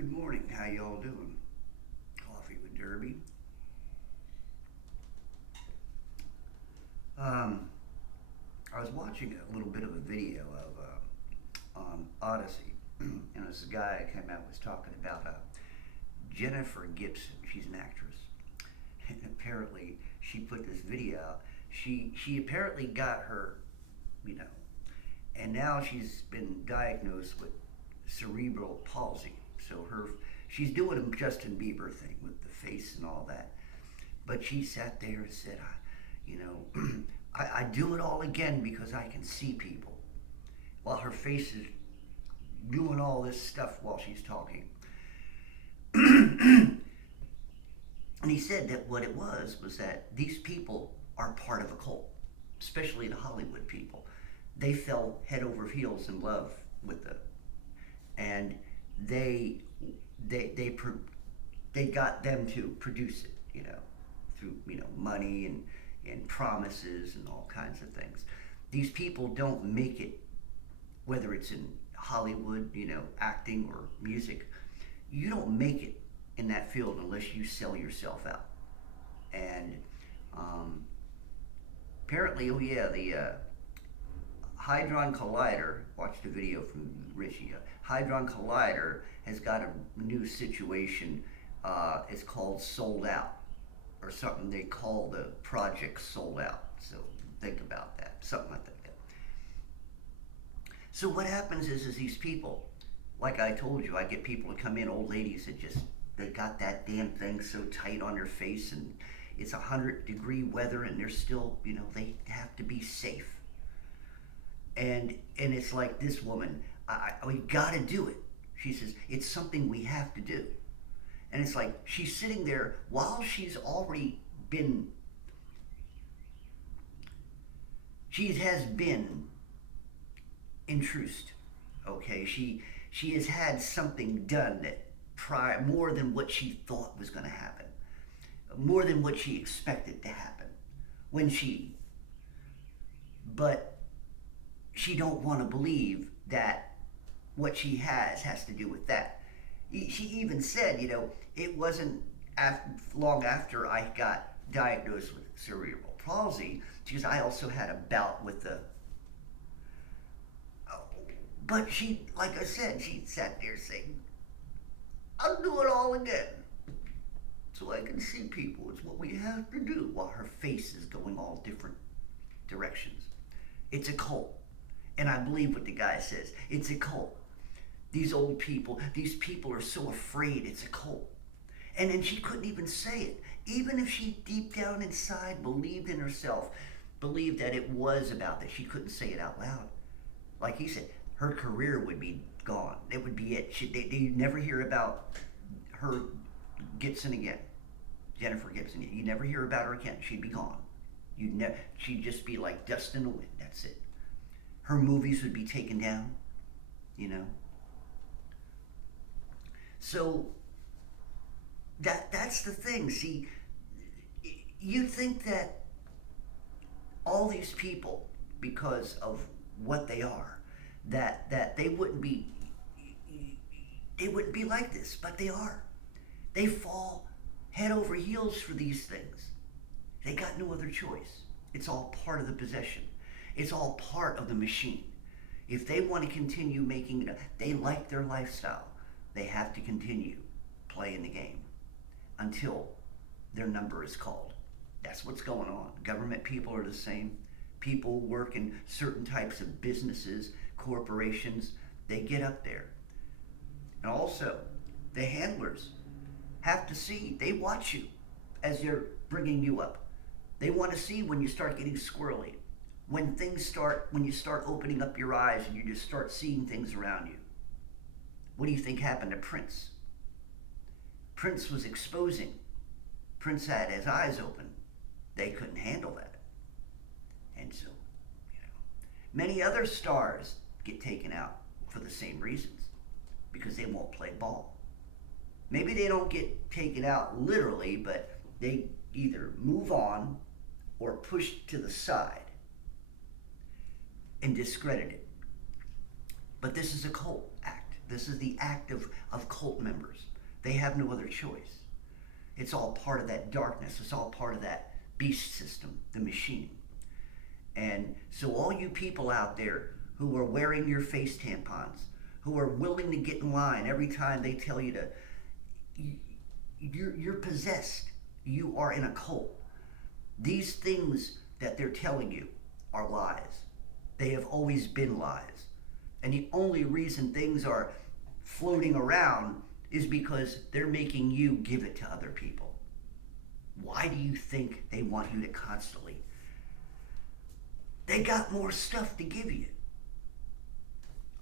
Good morning. How y'all doing? Coffee with Derby. Um, I was watching a little bit of a video of on Odyssey, and this guy came out was talking about Jennifer Gibson. She's an actress, and apparently she put this video out. She apparently got her, you know, and now she's been diagnosed with cerebral palsy. So she's doing a Justin Bieber thing with the face and all that. But she sat there and said, you know, I do it all again because I can see people. While her face is doing all this stuff while she's talking. And he said that what it was that these people are part of a cult, especially the Hollywood people. They fell head over heels in love with them, and they got them to produce it, through money and promises and all kinds of things. These people don't make it, whether it's in Hollywood, acting or music. You don't make it in that field unless you sell yourself out. And apparently, the Hadron Collider, watched a video from Richie. Hadron Collider has got a new situation. It's called Sold Out, or something they call the project Sold Out. So think about that, something like that. So what happens is these people, like I told you, I get people to come in, old ladies they got that damn thing so tight on their face, and it's 100-degree weather, and they're still, they have to be safe. And it's like this woman, we got to do it. She says, it's something we have to do. And it's like she's sitting there while she has been intrused. Okay, she has had something done that more than what she thought was going to happen, more than what she expected to happen. But she don't want to believe that what she has to do with that. She even said, it wasn't long after I got diagnosed with cerebral palsy, because I also had a bout with the. But she, like I said, she sat there saying, I'll do it all again so I can see people. It's what we have to do, while her face is going all different directions. It's a cult. And I believe what the guy says. It's a cult. These old people, these people are so afraid it's a cult. And then she couldn't even say it. Even if she deep down inside believed in herself, believed that it was about that, she couldn't say it out loud. Like he said, her career would be gone. It would be it. You'd never hear about her Gibson again. Jennifer Gibson. You'd never hear about her again. She'd be gone. She'd just be like dust in the wind. That's it. Her movies would be taken down, So that's the thing. See, you think that all these people, because of what they are, that they wouldn't be like this, but they are. They fall head over heels for these things. They got no other choice. It's all part of the possession. It's all part of the machine. If they want to continue making it, they like their lifestyle, they have to continue playing the game until their number is called. That's what's going on. Government people are the same. People work in certain types of businesses, corporations, they get up there. And also, the handlers have to see, they watch you as they're bringing you up. They want to see when you start getting squirrely. When you start opening up your eyes and you just start seeing things around you. What do you think happened to Prince? Prince was exposing. Prince had his eyes open. They couldn't handle that. And so, many other stars get taken out for the same reasons, because they won't play ball. Maybe they don't get taken out literally, but they either move on or pushed to the side and discredited. But this is a cult act. This is the act of cult members. They have no other choice. It's all part of that darkness. It's all part of that beast system, the machine. And so all you people out there who are wearing your face tampons, who are willing to get in line every time they tell you to, you're possessed. You are in a cult. These things that they're telling you are lies. They have always been lies. And the only reason things are floating around is because they're making you give it to other people. Why do you think they want you to constantly? They got more stuff to give you.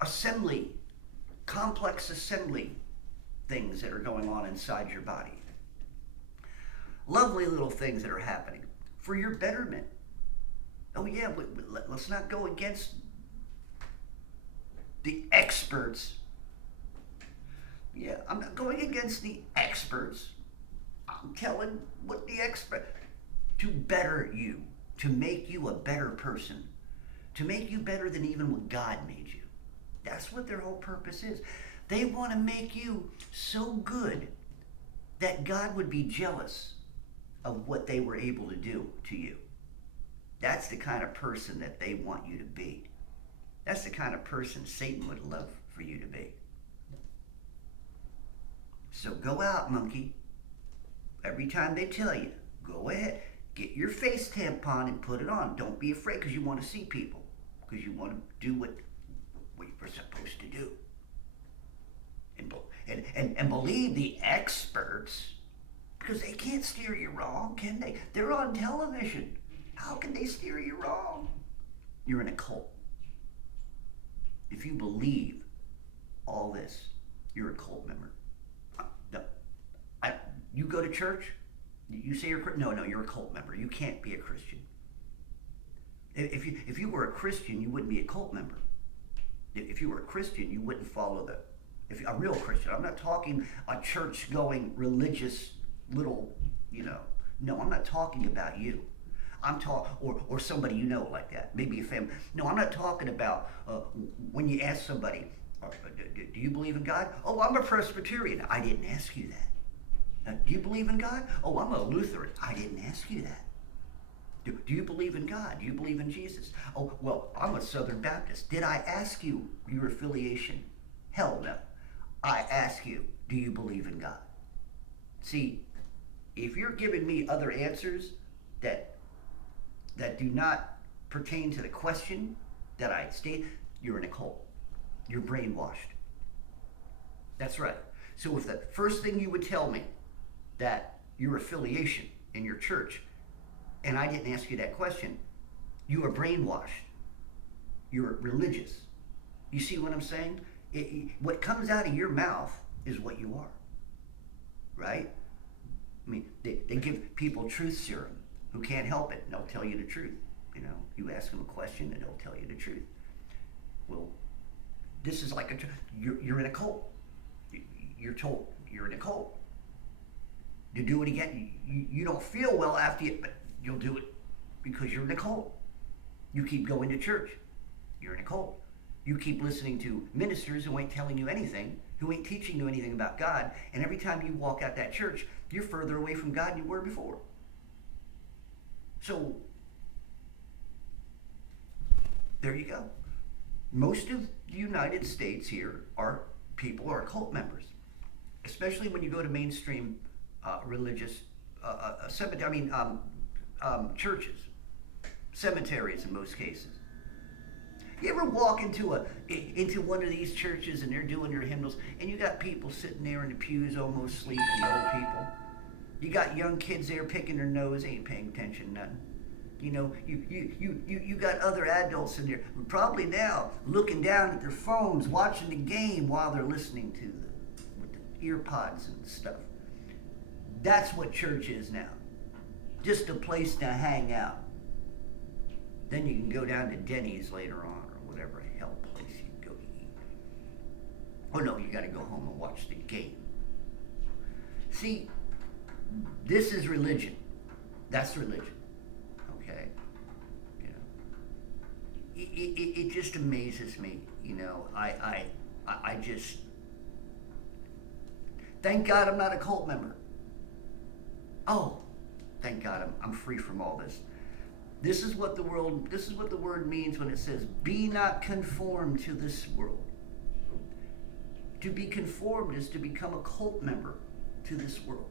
Assembly, complex assembly things that are going on inside your body. Lovely little things that are happening for your betterment. Oh yeah, let's not go against the experts. Yeah, I'm not going against the experts. I'm telling what the expert, to better you, to make you a better person, to make you better than even what God made you. That's what their whole purpose is. They want to make you so good that God would be jealous of what they were able to do to you. That's the kind of person that they want you to be. That's the kind of person Satan would love for you to be. So go out, monkey. Every time they tell you, go ahead. Get your face tampon and put it on. Don't be afraid because you want to see people. Because you want to do what you're supposed to do. And believe the experts, because they can't steer you wrong, can they? They're on television. How can they steer you wrong? You're in a cult. If you believe all this, you're a cult member. No, you go to church, you say you're no, you're a cult member. You can't be a Christian. If you were a Christian, you wouldn't be a cult member. If you were a Christian, you wouldn't follow a real Christian. I'm not talking a church-going religious little, No, I'm not talking about you. I'm talking, or somebody you know like that, maybe a family. No, I'm not talking about when you ask somebody, do you believe in God? Oh, I'm a Presbyterian. I didn't ask you that. Do you believe in God? Oh, I'm a Lutheran. I didn't ask you that. Do you believe in God? Do you believe in Jesus? Oh, well, I'm a Southern Baptist. Did I ask you your affiliation? Hell no. I ask you, do you believe in God? See, if you're giving me other answers that do not pertain to the question that I state, you're in a cult. You're brainwashed. That's right. So if the first thing you would tell me that your affiliation in your church, and I didn't ask you that question, you are brainwashed. You're religious. You see what I'm saying? What comes out of your mouth is what you are. Right? I mean, they give people truth serum who can't help it, and they'll tell you the truth. You ask them a question, and they'll tell you the truth. Well, this is like you're in a cult. You're told you're in a cult. You do it again. You don't feel well after it, but you'll do it because you're in a cult. You keep going to church. You're in a cult. You keep listening to ministers who ain't telling you anything, who ain't teaching you anything about God, and every time you walk out that church, you're further away from God than you were before. So, there you go. Most of the United States here are cult members, especially when you go to mainstream religious churches, cemeteries in most cases. You ever walk into one of these churches and they're doing their hymnals, and you got people sitting there in the pews almost sleeping, the old people. You got young kids there picking their nose, ain't paying attention to nothing. You got other adults in there probably now looking down at their phones, watching the game while they're listening to with the ear pods and stuff. That's what church is now. Just a place to hang out. Then you can go down to Denny's later on, or whatever hell place you can go to eat. Oh no, you got to go home and watch the game. See, this is religion. That's religion. Okay? It just amazes me. I just Thank God I'm not a cult member. Oh, thank God I'm free from all this. This is what the word means when it says, be not conformed to this world. To be conformed is to become a cult member to this world.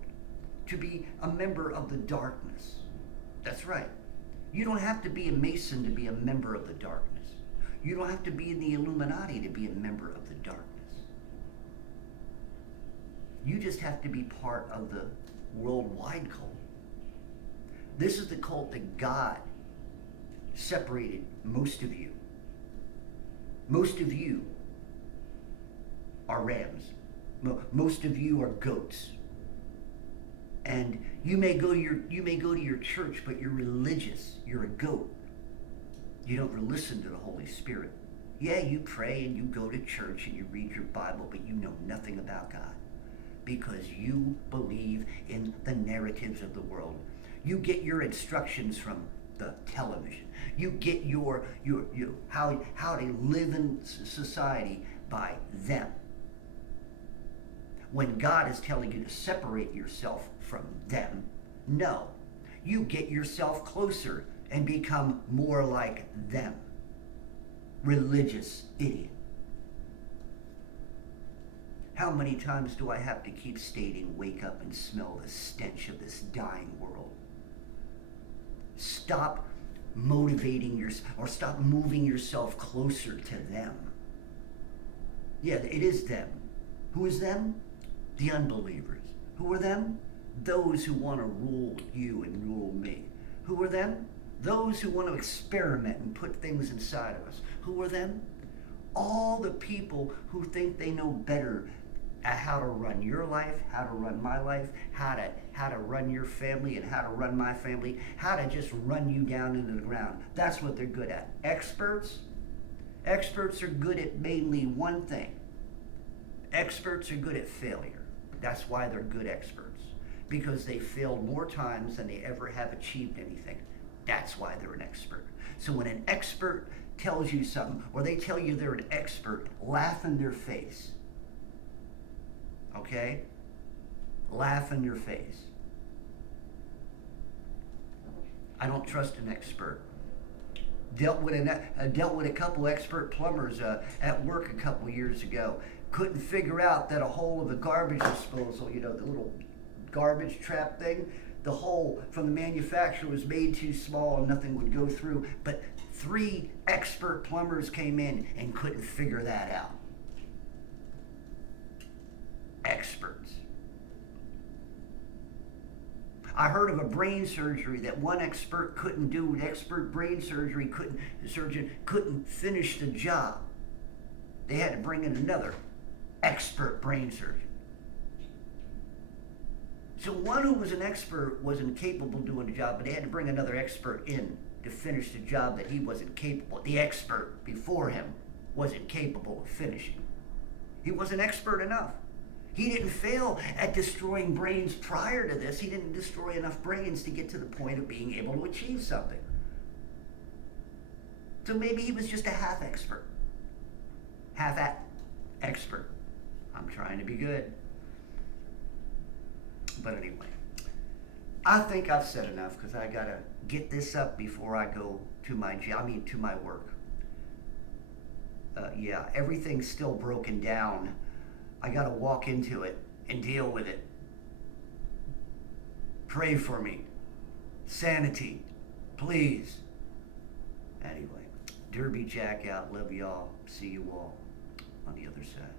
To be a member of the darkness. That's right. You don't have to be a Mason to be a member of the darkness. You don't have to be in the Illuminati to be a member of the darkness. You just have to be part of the worldwide cult. This is the cult that God separated most of you. Most of you are rams. Most of you are goats. And you may go to your church, but you're religious. You're a goat. You don't listen to the Holy Spirit. Yeah, you pray and you go to church and you read your Bible, but you know nothing about God because you believe in the narratives of the world. You get your instructions from the television. You get your how to live in society by them. When God is telling you to separate yourself from them, no. You get yourself closer and become more like them. Religious idiot. How many times do I have to keep stating, wake up and smell the stench of this dying world? Stop motivating yourself, or stop moving yourself closer to them. Yeah, it is them. Who is them? The unbelievers. Who are them? Those who want to rule you and rule me. Who are them? Those who want to experiment and put things inside of us. Who are them? All the people who think they know better at how to run your life, how to run my life, how to run your family and how to run my family, how to just run you down into the ground. That's what they're good at. Experts are good at mainly one thing. Experts are good at failure. That's why they're good experts, because they failed more times than they ever have achieved anything. That's why they're an expert. So when an expert tells you something, or they tell you they're an expert, laugh in their face. Okay? Laugh in their face. I don't trust an expert. Dealt with a couple expert plumbers at work a couple years ago. Couldn't figure out that a hole of the garbage disposal, the little garbage trap thing, the hole from the manufacturer was made too small and nothing would go through. But 3 expert plumbers came in and couldn't figure that out. Experts. I heard of a brain surgery that one expert couldn't do. An expert brain surgery surgeon couldn't finish the job. They had to bring in another expert brain surgeon. So one who was an expert was incapable of doing the job, but they had to bring another expert in to finish the job that he wasn't capable. The expert before him wasn't capable of finishing. He wasn't expert enough. He didn't fail at destroying brains prior to this. He didn't destroy enough brains to get to the point of being able to achieve something. So maybe he was just a half expert. Half expert. I'm trying to be good. But anyway, I think I've said enough because I gotta get this up before I go to my work. Yeah, everything's still broken down. I gotta walk into it and deal with it. Pray for me. Sanity, please. Anyway, Derby Jack out. Love y'all. See you all on the other side.